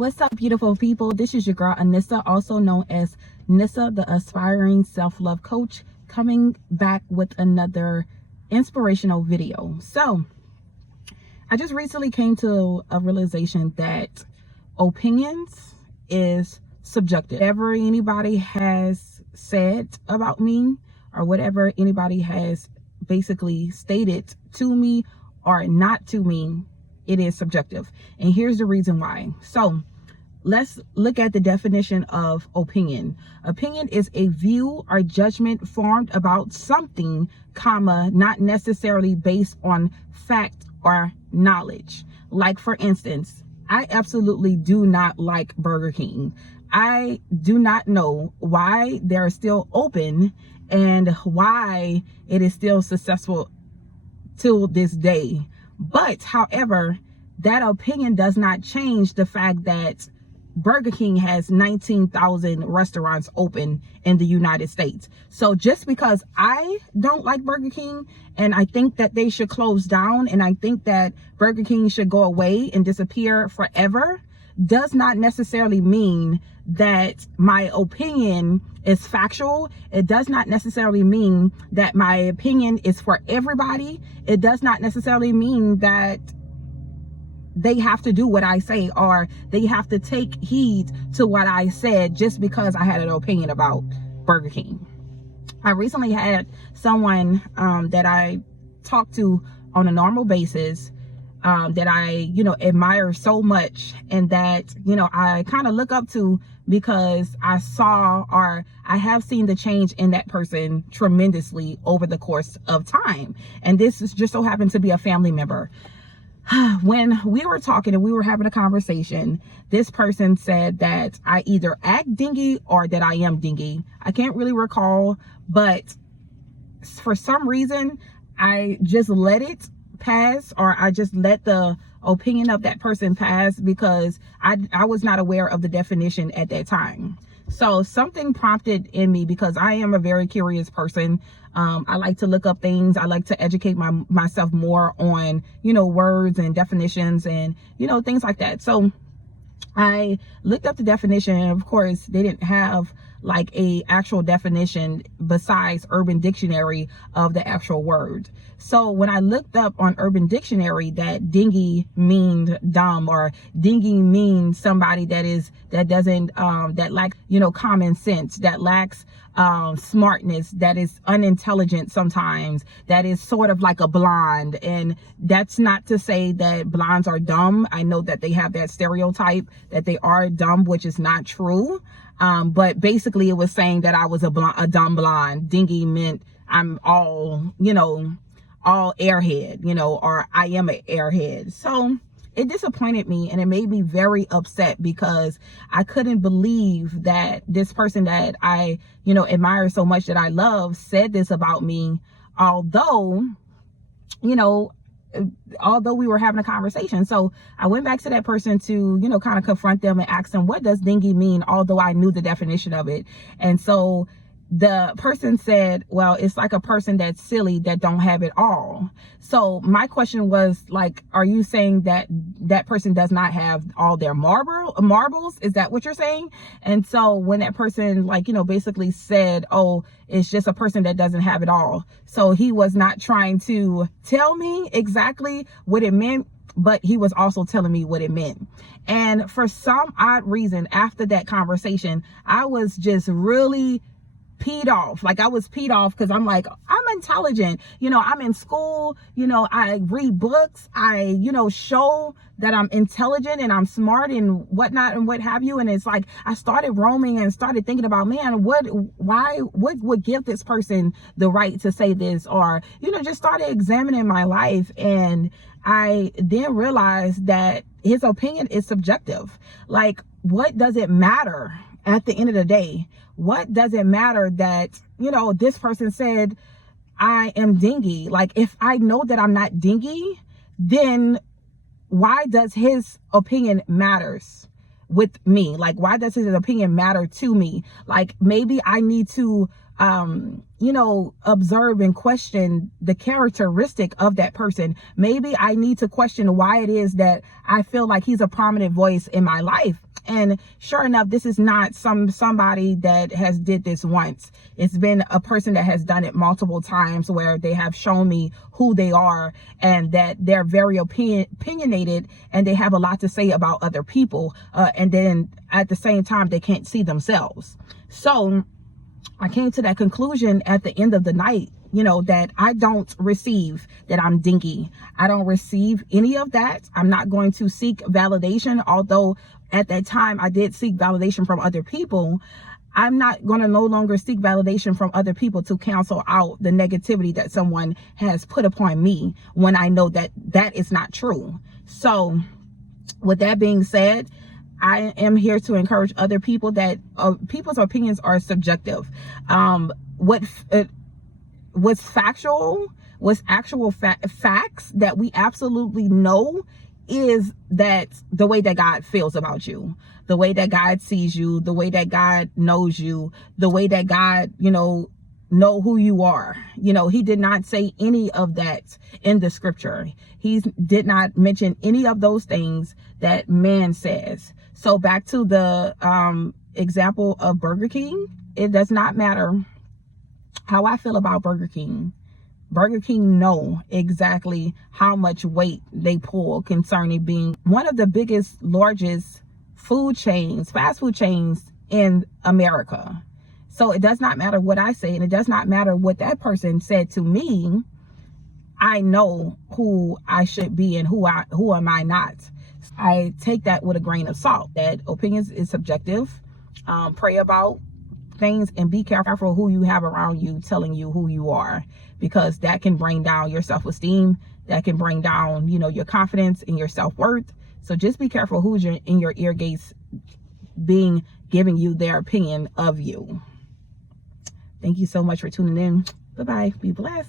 What's up, beautiful people? This is your girl Anissa, also known as Nissa, the aspiring self-love coach, coming back with another inspirational video. So I just recently came to a realization that opinions is subjective. Whatever anybody has said about me, or whatever anybody has basically stated to me or not to me, it is subjective. And here's the reason why. So let's look at the definition of opinion. Opinion is a view or judgment formed about something, comma, not necessarily based on fact or knowledge. Like, for instance, I absolutely do not like Burger King. I do not know why they're still open and why it is still successful till this day. But however, that opinion does not change the fact that Burger King has 19,000 restaurants open in the United States. So just because I don't like Burger King and I think that they should close down and I think that Burger King should go away and disappear forever, does not necessarily mean that my opinion is factual. It does not necessarily mean that my opinion is for everybody. It does not necessarily mean that they have to do what I say or they have to take heed to what I said just because I had an opinion about Burger King. I recently had someone that I talk to on a normal basis that I, admire so much, and that, I kind of look up to because I saw, or I have seen the change in that person tremendously over the course of time. And this is just so happened to be a family member. When we were talking and we were having a conversation, this person said that I either act dingy or that I am dingy. I can't really recall, but for some reason, I just let it pass, or I just let the opinion of that person pass because I was not aware of the definition at that time. So something prompted in me, because I am a very curious person. I like to look up things. I like to educate myself more on, words and definitions and, things like that. So I looked up the definition, and of course they didn't have like a actual definition besides Urban Dictionary of the actual word. So when I looked up on Urban Dictionary that dingy means dumb, or dingy means somebody that doesn't that lacks common sense, that lacks smartness, that is unintelligent sometimes, that is sort of like a blonde. And that's not to say that blondes are dumb. I know that they have that stereotype that they are dumb, which is not true. But basically it was saying that I was a dumb blonde. Dingy meant I'm all airhead, or I am an airhead. So it disappointed me, and it made me very upset because I couldn't believe that this person that I, admire so much, that I love, said this about me, although we were having a conversation. So I went back to that person to, kind of confront them and ask them, what does dingy mean? Although I knew the definition of it. And so the person said, well, it's like a person that's silly, that don't have it all. So my question was like, are you saying that that person does not have all their marbles? Is that what you're saying? And so when that person basically said, oh, it's just a person that doesn't have it all. So he was not trying to tell me exactly what it meant, but he was also telling me what it meant. And for some odd reason, after that conversation, I was just really peed off. Like, I was peed off because I'm like, I'm intelligent, I'm in school, I read books, I show that I'm intelligent and I'm smart and whatnot and what have you. And it's like I started roaming and started thinking about, man, what would give this person the right to say this, or just started examining my life. And I then realized that his opinion is subjective. Like, what does it matter at the end of the day? What does it matter that, this person said I am dingy? Like, if I know that I'm not dingy, then why does his opinion matters with me? Like, why does his opinion matter to me? Like, maybe I need to observe and question the characteristic of that person. Maybe I need to question why it is that I feel like he's a prominent voice in my life. And sure enough, this is not somebody that has did this once. It's been a person that has done it multiple times, where they have shown me who they are and that they're very opinionated, and they have a lot to say about other people. And then at the same time, they can't see themselves. So I came to that conclusion at the end of the night, you know, that I don't receive that I'm dinky. I don't receive any of that. I'm not going to seek validation, although at that time I did seek validation from other people. I'm not going to no longer seek validation from other people to cancel out the negativity that someone has put upon me, when I know that that is not true. So with that being said, I am here to encourage other people that people's opinions are subjective. What's factual, what's actual facts that we absolutely know is that the way that God feels about you, the way that God sees you, the way that God knows you, the way that God, you know who you are. You know, he did not say any of that in the scripture. He did not mention any of those things that man says. So back to the example of Burger King, it does not matter how I feel about Burger King. Burger King know exactly how much weight they pull concerning being one of the biggest, largest food chains, fast food chains in America. So it does not matter what I say, and it does not matter what that person said to me. I know who I should be and who am I not. I take that with a grain of salt. That opinions is subjective. Pray about things and be careful who you have around you telling you who you are, because that can bring down your self-esteem. That can bring down, you know, your confidence and your self-worth. So just be careful who's in your ear gates giving you their opinion of you. Thank you so much for tuning in. Bye-bye. Be blessed.